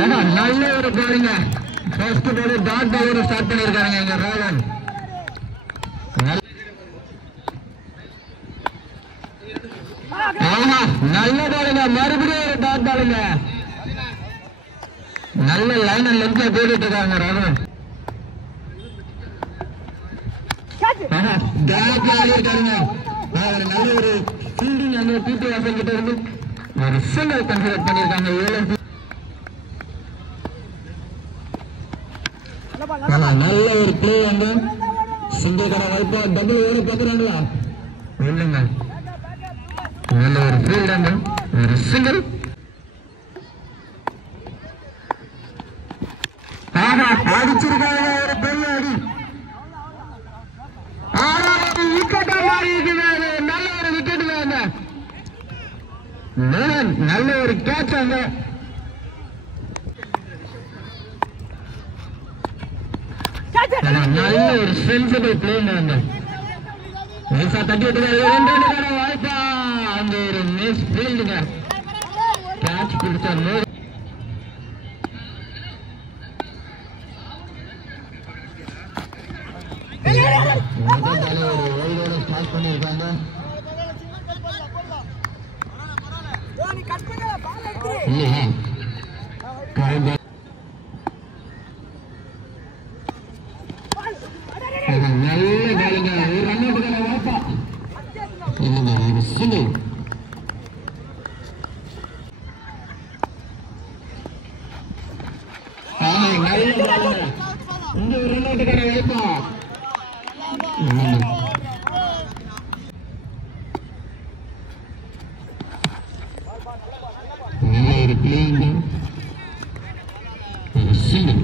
நல்ல ஒரு பாருங்க ஃபர்ஸ்ட் பால் டாட் பாலோட ஸ்டார்ட் பண்ணிருக்காங்க இங்க ராகவன். நல்ல பாலுங்க, மறுபடியும் ஒரு டாட் பாலுங்க. நல்ல லைன் அண்ட் லென்த்ல போட்டுட்டு இருக்காங்க ராகவன். டாட் ஆடி இருக்காருங்க. நல்ல ஒரு ஃபீல்டிங் அந்த பிடி வாசல் கிட்ட இருந்து ஒரு சிங்கிள் கன்சிடர் பண்ணிருக்காங்க. நல்ல ஒரு பிளே வந்து சிங்கிள் வாய்ப்பா டபுள் ஓட பாக்குறாங்களா இல்லைங்க. நல்ல ஒரு ஃபீல்ட் வந்து ஒரு சிங்கிள். அடிச்சிருக்காங்க ஒரு பெரிய அடி. ஆறாவது விக்கெட் மாறி இருக்கிறாரு. நல்ல ஒரு விக்கெட் வேங்க. நல்ல ஒரு கேட்ச் அங்க. நல்ல ஒரு சென்சிபிள் பிளேங்க வந்து நைசா தட்டி விட்டுருக்காரு. வாய்ப்பா அந்த ஒரு மிஸ் ஃபீல்டுங்க. கேட்ச் பிடிச்சாரு. ஒரு ஓய்வோட ஸ்டார்ட் பண்ணிருக்காங்க. நல்ல பாலுங்க. ஒரு ரன் அவுட்டுக்கான வாய்ப்பா இல்லைங்க. ஒரு சிங்கிள். நல்ல பாலுங்க. இந்த ஒரு ரன் அவுட்டுக்கான வாய்ப்பா நல்ல ஒரு பிளேயிங் ஒரு சிங்கிள்.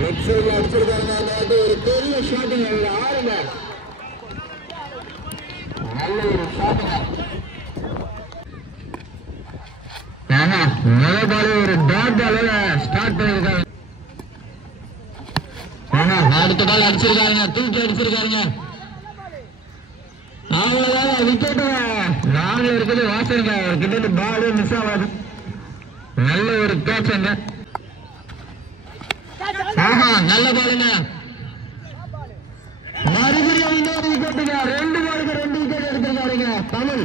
லெஃப்ட் சைட்ல அடிச்சிருக்காங்க. ஒரு பெரிய ஷாட்டுங்க. ஆளுங்க நல்ல ஒரு ஷாட்டுங்க. நல்ல பால் ஒரு டாட் பாலோட ஸ்டார்ட் பண்ணிருக்காங்க. அடுத்த பால் அடிச்சிருக்காங்க. தூக்கி அடிச்சிருக்காங்க. அவ்வளவுதான் விக்கெட். நாங்க இருக்குது வாசலுங்க. ஒரு கிட்ட பால் மிஸ் ஆகாது. நல்ல ஒரு கேட்ச் அங்க. நல்ல பாலுங்க. மறுபடியும் இன்னொரு விக்கெட்டுங்க. 2 பாலுக்கு 2 விக்கெட் எடுத்திருக்காருங்க தமிழ்.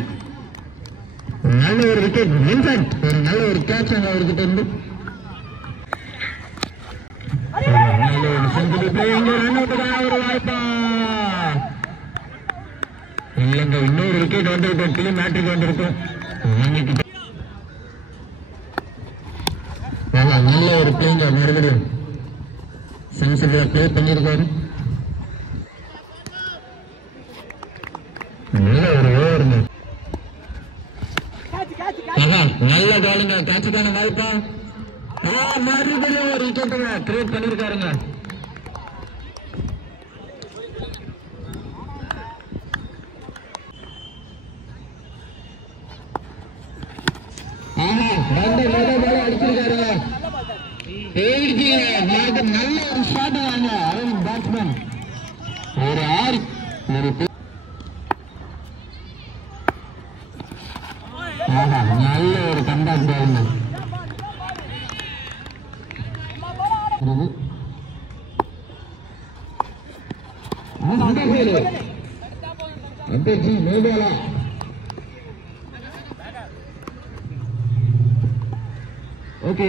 நல்ல ஒரு விக்கெட். வின்சென்ட் ஒரு நல்ல ஒரு கேட்ச் அங்க அவர்கிட்ட இருந்து. நல்ல ஒரு செஞ்சுரி பிளே. இங்க ரன் அவுட்டுக்கான ஒரு வாய்ப்பா இல்லைங்க. இன்னொரு விக்கெட் வந்திருக்கும். டீம் மேட்ரிக் வந்திருக்கும். நல்ல ஒரு பிளேங்க. மறுபடியும் சென்சிபிளா பிளே பண்ணிருக்காரு. நல்ல ஒரு ஓவருங்க. நல்ல பாலுங்க. கேட்சுக்கான வாய்ப்பா மறுபடியும் ஒரு விக்கெட் கிரியேட் பண்ணிருக்காருங்க. அடிச்சிருக்காருங்க. நல்ல ஒரு ஷாட் வாங்க அரவிந்த் பேட்ஸ்மேன். ஒரு 6 நல்ல ஒரு கம்பேக் பாலுங்க. அம்பேஜி நோபாலா ஓகே.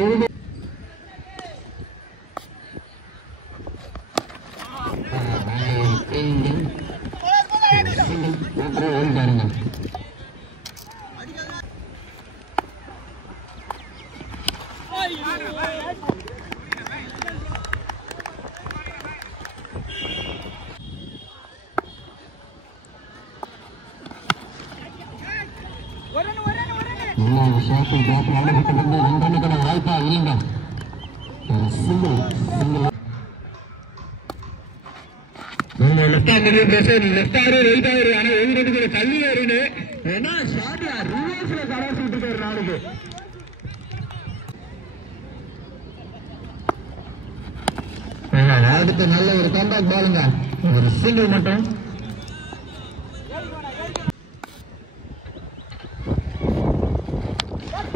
வாய்ப்பா இல்லைங்க. லெஃப்ட் ஹேண்ட் லெஃப்ட் ஆறு ரைட் ஆறு. ஆனா எதிர்த்து தள்ளி வருது. ஏன்னா ஷாட் அடுத்து நல்ல ஒரு கம்பேக் பாலுங்க, ஒரு சிங்கிள் மட்டும்.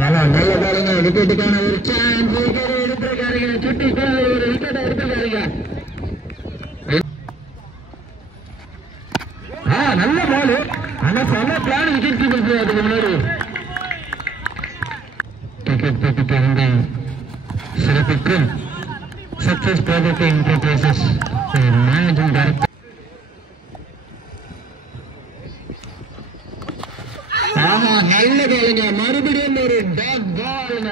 நல்ல பாலுங்க, விக்கெட்டுக்கான ஒரு சான்ஸ் எடுத்திருக்காருங்க, சுட்டி ஒரு விக்கெட்டை எடுத்திருக்காருங்க. நல்ல பாலு, ஆனா செம பிளான் விக்கெட் கீப்பர் அதுக்கு முன்னாடி டிக்கெட் போட்டு சிறப்புக்கும் success project enterprises managing director. நல்ல பாலுங்க, மறுபடியும் ஒரு டாட் பாலுங்க.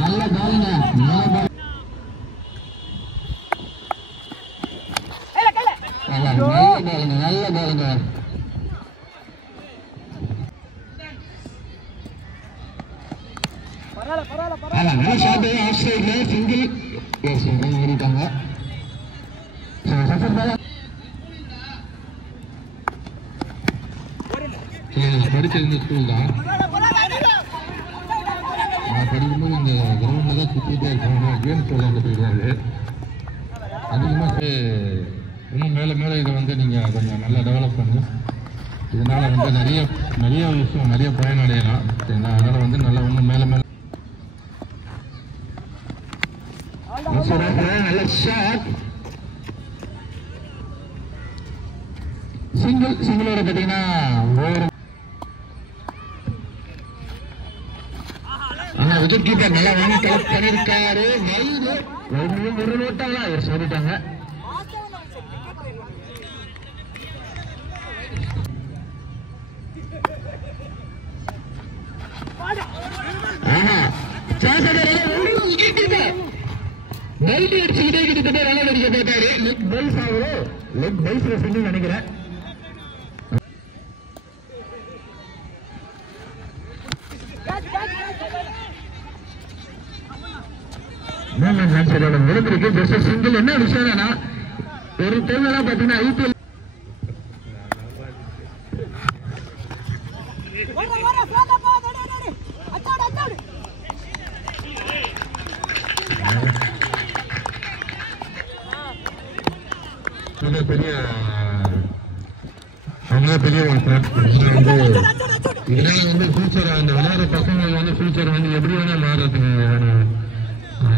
நல்ல பாலுங்க, நல்ல பாலுங்க. நல்ல ஷாட், ஆஃப் சைட்ல சிங்கிள் ஏறிட்டாங்க. படிச்சிருந்த ஸ்கூல் தான், நான் படிக்கும்போது இந்த கிரவுண்ட்ல தான் சுற்றிட்டே இருக்காங்க, கேம்ஸ் விளையாண்டு போயிடுவாரு. அதிகமாக இன்னும் மேலே மேலே இதை வந்து நீங்கள் கொஞ்சம் நல்லா டெவலப் பண்ணி இதனால் வந்து நிறைய விஷயம் நிறைய பயனடையலாம். அதனால் வந்து நல்லா இன்னும் மேலே மேலே நல்ல ஷாட். சிங்கிளோட பார்த்தீங்கன்னா விக்கெட் கீப்பர் நல்லா வாங்கி கலெக்ட் பண்ணிருக்காரு. ஒரு நோட்டாங்களா அவர் சொல்லிட்டாங்க. நைட்டு அடிச்சுக்கிட்டே கிட்டத்தட்ட ரன் அடிக்க போட்டாரு. லெக் பைஸ் ஆகும், லெக் பைஸ்ல செஞ்சு நினைக்கிறேன். முடிஞ்சிருக்கு. Just single. என்ன விஷயம்னா ஒரு டைம் எல்லாம் பாத்தீங்கன்னா ஐபிஎல் பெரிய ஒரு இதனால வந்து ஃபியூச்சர் அந்த விளையாடுற பசங்களுக்கு வந்து ஃபியூச்சர் வந்து எப்படி வேணா மாறதுக்கு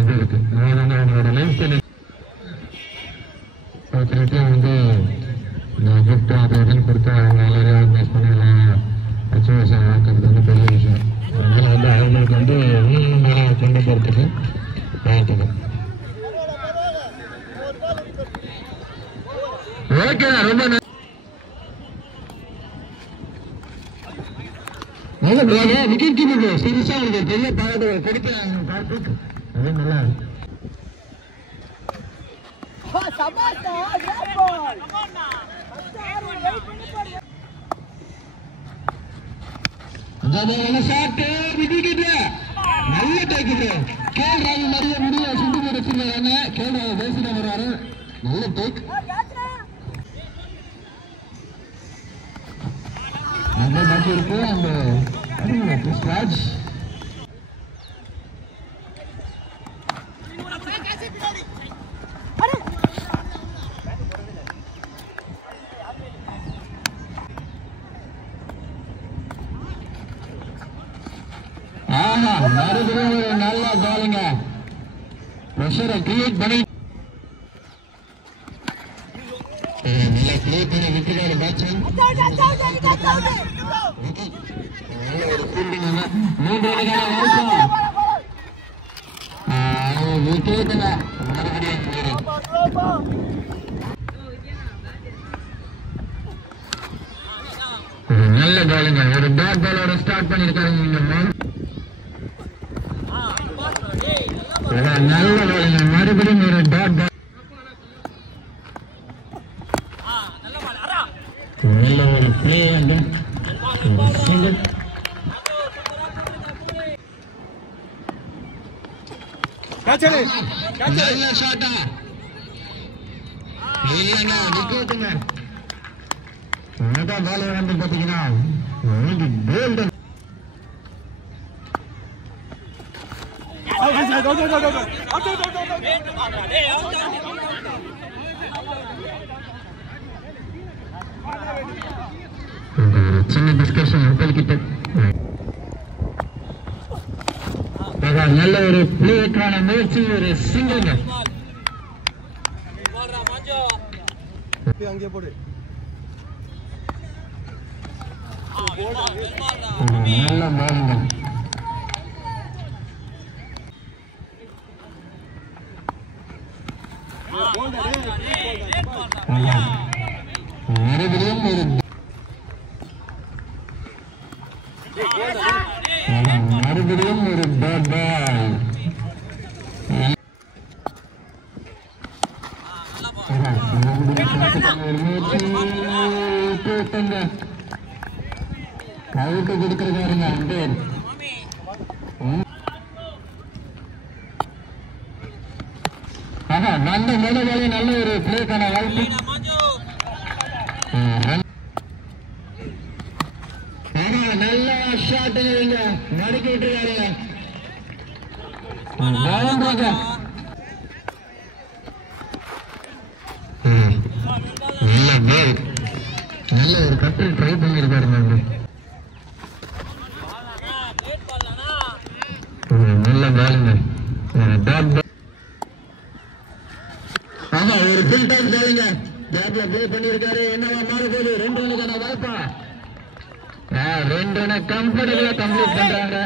இது இருக்கு. அதாவது வந்து அவங்களோட லைஃப் ஸ்டைல் வந்து கிஃப்ட் அது இதுன்னு கொடுத்து அவங்க எல்லாரையும் ஆர்கனைஸ் பண்ணி எல்லாம் அச்சீவ்ஸ் ஆக்குறது வந்து பெரிய விஷயம். அதனால வந்து அவங்களுக்கு வந்து இன்னும் மேலே கொண்டு போகிறதுக்கு வாழ்த்துக்கள். ஓகே, ரொம்ப நல்ல விக்கெட் கீப்பர் சீரியஸா அவங்களுக்கு பெரிய பாராட்டுகள் கொடுக்கிறாங்க. கார்த்திக் அதே நல்லா நல்ல டேக்கு. கேள் ராகுல் நிறைய முடிய சுண்டு போட்டு வச்சிருக்காங்க. கேள் ராகுல் பேசிட்டு வர்றாரு. நல்ல டேக். நல்ல பாக்கி இருக்கு. அந்த ஸ்கிராட்ச் மறுபடியும் ஒரு நல்ல பாலுங்க. ப்ரெஷரை கிரியேட் பண்ணி நல்லா பிளே பண்ணி விட்டுறாரு பேட்ஸ்மேன். ஒரு ஃபீல்டிங் மூன்று விக்கெட்டுங்க. மறுபடியும் நல்ல பாலுங்க. ஒரு டாட் பாலோட ஸ்டார்ட் பண்ணிருக்காங்க. நல்ல பாலுங்க. மறுபடியும் ஒரு டாட் பால். நல்ல ஒரு பிளே அண்ட் சிங்கிள். நல்ல ஷாட்டா இல்லைங்க, விக்கெட்டுங்க. முதல் பால் வந்து பாத்தீங்கன்னா கோல்டன் சின்ன டிஸ்கஷன் கிட்ட நல்ல ஒரு பிளேக்கான முயற்சி ஒரு சிங்கிள் அங்கே போடு நல்ல பாருங்க மறுபடியும் ஒரு மறுபடியும் ஒரு பேட் பால் அவுட்டு கொடுத்துருக்காருங்க அம்பேர் நல்ல முதலாளி நல்ல ஒரு பிளேக்கான வாய்ப்பு நல்ல ஷாட் நடுக்கி விட்டுருக்காருங்க நல்ல பால் நல்ல ஒரு கட்டில் ட்ரை பண்ணிருக்காருங்க நல்ல பாலுங்க ஆமா ஒரு ஃபுல் டைம் பாருங்க கேப்ல ப்ளே பண்ணிருக்காரு என்னவா மாற போகுது 2 ரனுக்கான வாய்ப்பா 2 ரன் கம்ஃபர்டபுளா கம்ப்ளீட் பண்றாங்க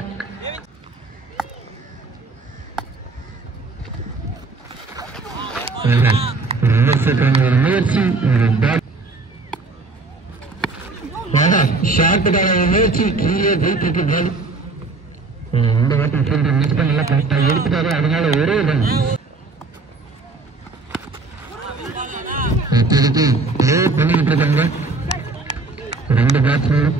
ஒரு முயற்சி ஷாட்டுக்கான முயற்சி கீழே போயிட்டு பால் இந்த வாட்டி ஃபீல்டர் மிஸ் பண்ணல கரெக்டா எடுத்துட்டாரு அதனால ஒரே ரன் இப்போதைக்கு ப்ளே பண்ணிட்டு இருக்காங்க 2 பேட்ஸ்மேன்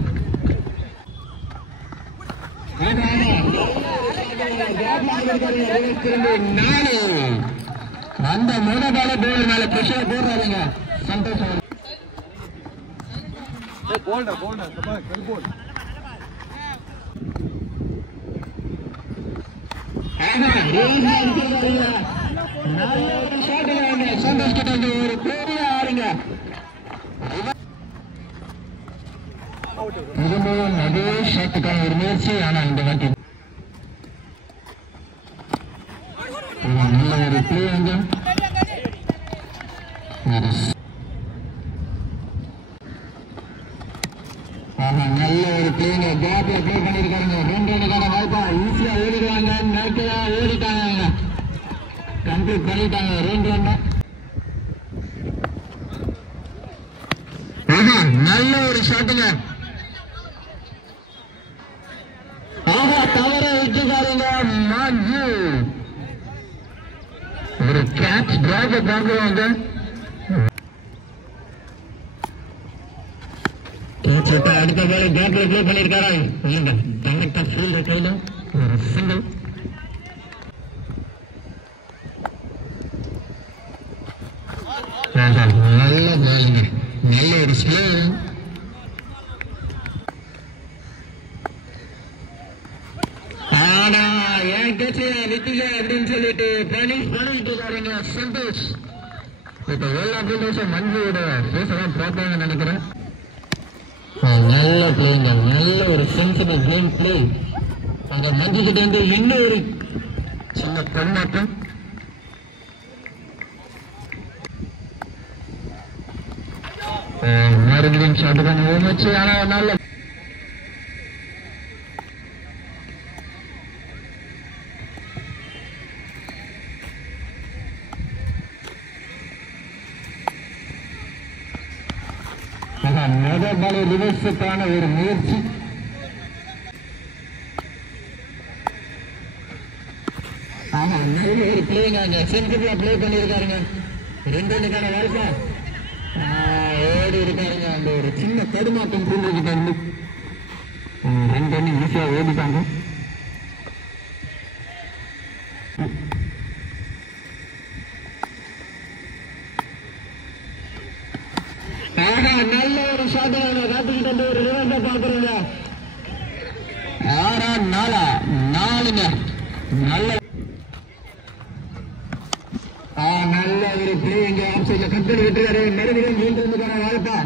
அந்த முதல் பால போலர் மேல பிரஷர் போடுறாருங்க சந்தோஷம் சந்தோஷ் கிட்ட ஒரு பெரிய ஆளுங்க திரும்பவும் அதே ஷாட்டுக்கான ஒரு முயற்சி ஆனா இந்த வாட்டி நல்ல ஒரு பிளே அங்க நல்ல ஒரு பிளேங்க கேப்ல பிளே பண்ணிருக்காங்க 2 ரனுக்கான வாய்ப்பா ஈஸியா ஓடிடுவாங்க நேரத்தையா ஓடிட்டாங்க கம்ப்ளீட் பண்ணிட்டாங்க 2 ரன் நல்ல ஒரு ஷாட்டுங்க தவற விட்டுக்காருங்க மாஜு ஒரு கேட்ச் டிராப் பார்க்குவாங்க அடுத்த பால் கேப்ல ப்ளே பண்ணிருக்காரா இல்லைங்க டைரக்டா ஃபீல்டர் கையில ஒரு சிங்கிள் நல்ல பாலுங்க நல்ல ஒரு ஸ்லோ ஆனா ஏன் கேச்சு விட்டீங்க அப்படின்னு சொல்லிட்டு பண்ணிட்டு இருக்காருங்க சந்தோஷ் இப்ப எல்லா ஃபீல்டர்ஸும் மஞ்சுவோட பேசலாம் பார்ப்பாங்கன்னு நினைக்கிறேன் நல்ல பிளேங்க நல்ல ஒரு சென்சிபிள் கேம் பிளே அந்த மஞ்சு கிட்ட இருந்து இன்னும் ஒரு சின்ன தன்மாற்றம் மறுபடியும் ஷாட்டு தான் ஓமிச்சு ஆனா நல்ல முதல் பால் ரிவர்ஸுக்கான ஒரு முயற்சி ஆமா நல்ல ஒரு பிளேங்க சென்சிபிளா பிளே பண்ணிருக்காருங்க 2 ரனுக்கான வாய்ப்பா ஓடி இருக்காருங்க அந்த ஒரு சின்ன தடுமாட்டம் புரிஞ்சுக்கிட்ட இருந்து 2 ரன் ஈஸியா ஓடிட்டாங்க நல்ல ஒரு ஷாட்டுக்கான காத்துக்கிட்டு வந்து ஒரு ரிவர்ஸா பாக்குறீங்க. 6-4 நல்ல நல்ல ஒரு பிளே இங்க ஆஃப் சைட்ல கட் பண்ணி விட்டுறாரு. மறுபடியும் மீண்டுக்கான வாய்ப்பா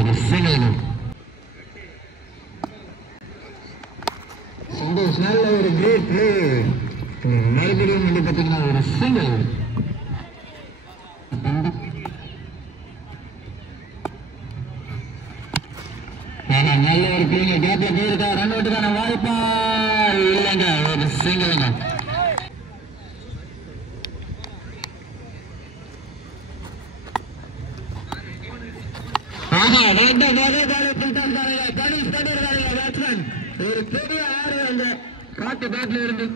ஒரு சிங்கிள் சந்தோஷ். நல்ல ஒரு கிரேட் பிளே. மறுபடியும் வந்து பாத்தீங்கன்னா ஒரு சிங்கிள். நல்ல ஒரு பிளேங்க கேப்ல போயிருக்கா. ரன் அவுட்டுக்கான வாய்ப்பா இல்லைங்க, ஒரு சிங்கிள்ங்க. ஒரு பெரிய ஆறு அந்த காட்டு பேட்ல இருந்து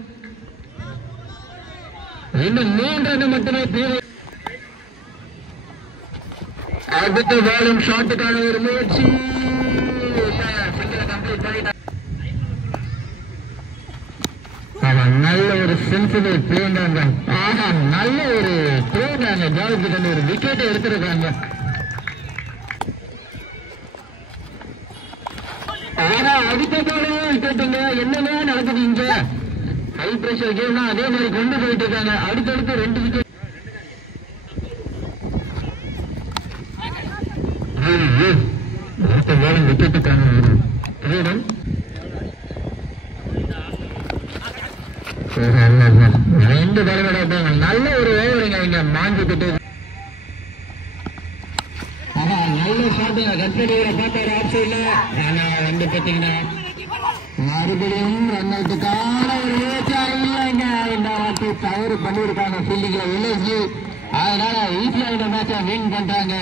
இன்னும் 3 ரன் மட்டுமே தேவை. அடுத்த பாலும் ஷாட்டுக்கான ஒரு முயற்சி. நல்ல ஒரு சென்சிபிள் பிளேண்டாங்க. நல்ல ஒரு த்ரோங்க. பாலுக்கு கொண்டு ஒரு விக்கெட்டை எடுத்திருக்காங்க. அடுத்த பாலும் கேட்டுங்க என்னங்க நடக்குது இங்க. ஹை பிரஷர் கேம்னா அதே மாதிரி கொண்டு போயிட்டு இருக்காங்க. அடுத்தடுத்து 2 விக்கெட். அடுத்த பாலும் விக்கெட்டுக்கான ஒரு த்ரோடன். ரெண்டு பாலும் நல்ல ஒரு ஓவருங்க இங்க மாஞ்சிக்கிட்டு. நல்ல ஷாட் கட்படியோட பார்த்தாரு ஆஃப் சைட்ல. ஆனா வந்து பாத்தீங்கன்னா மறுபடியும் ரன் அவுட்டுக்கான ஒரு முயற்சியா இல்லைங்க. இந்த வாட்டி தவறு பண்ணியிருக்காங்க ஃபீல்டிங்ல வில்லேஜ். அதனால ஈஸியா இந்த மேட்சை வின் பண்றாங்க.